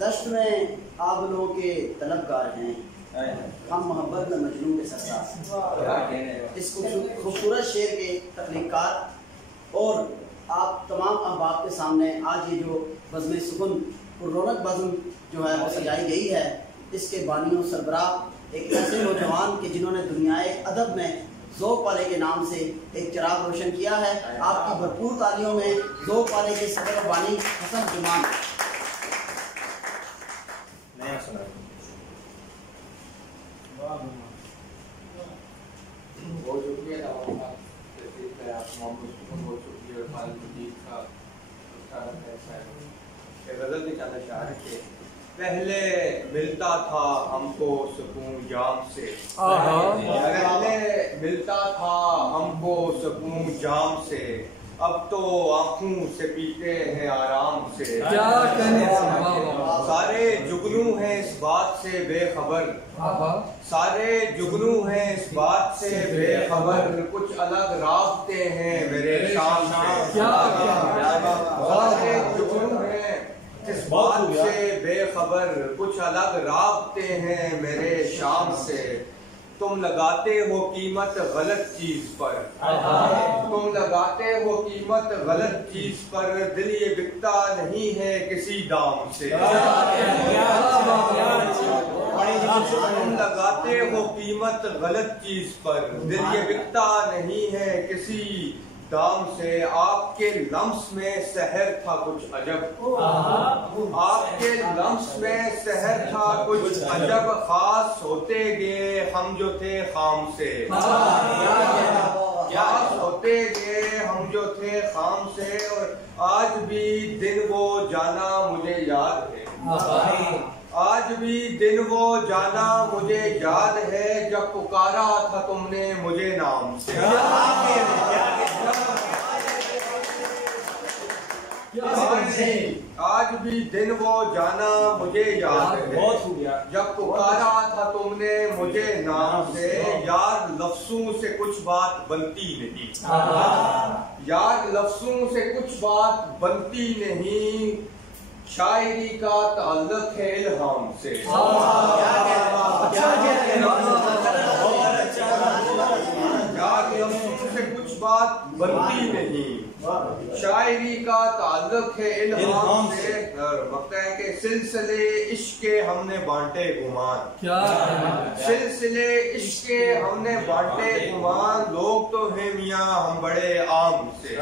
दश्त में आप लोगों के तलबगार हैं, हम मोहब्बत में मजनू के सरदार। इस खूबसूरत शेर के तख्लीकार और आप तमाम अहबाब के सामने आज ये जो बज़्म सुकुन रौनक बज़्म जो है वो सजाई गई है, इसके बानियों सरबराह एक ऐसे नौजवान के जिन्होंने दुनियाए अदब में ज़ौक़ वाले के नाम से एक चिराग रोशन किया है। आपकी भरपूर तालियों में ज़ौक़ वाले के सदर बानी हसन जुमान। बहुत शुक्रिया गजल के चंद अशार थे। पहले मिलता था हमको सुकून जाम से, पहले मिलता था हमको सुकून जाम से, अब तो आंखों से पीते हैं आराम से। क्या कहने सारे जुगनू हैं इस बात से बेखबर, सारे जुगनू हैं इस बात से बेखबर, कुछ अलग राबते हैं मेरे शाम से। सारे जुगनू हैं इस बात से बेखबर, कुछ अलग राबते हैं मेरे शाम से। तुम लगाते हो कीमत गलत चीज पर, तुम लगाते हो कीमत गलत चीज पर, दिल ये बिकता नहीं है किसी दाम से। तुम लगाते हो कीमत गलत चीज पर, दिल ये बिकता नहीं है किसी दाम से। आपके लम्स में सहर था कुछ अजब, आपके लम्स में सहर था कुछ अजब, खास होते गए हम जो थे खाम से। खास होते गए हम जो थे खाम से, और आज भी दिन वो जाना मुझे याद है, आज भी दिन वो जाना मुझे याद है, जब पुकारा था तुमने मुझे नाम से। आज भी दिन वो जाना मुझे याद है, जब पुकारा था तुमने मुझे नाम से। यार लफ्जों से कुछ बात बनती नहीं, यार लफ्जों से कुछ बात बनती नहीं, शायरी का ताल्लुक है इल्हाम से। यार लफ्जों से कुछ बात बनती नहीं, शायरी का ताल्लुक है इल्हाम से। वक्त है कि सिलसिले इश्क के हमने बांटे गुमान, सिलसिले इश्क के हमने बांटे गुमान, लोग तो हैं मियाँ हम बड़े आम से।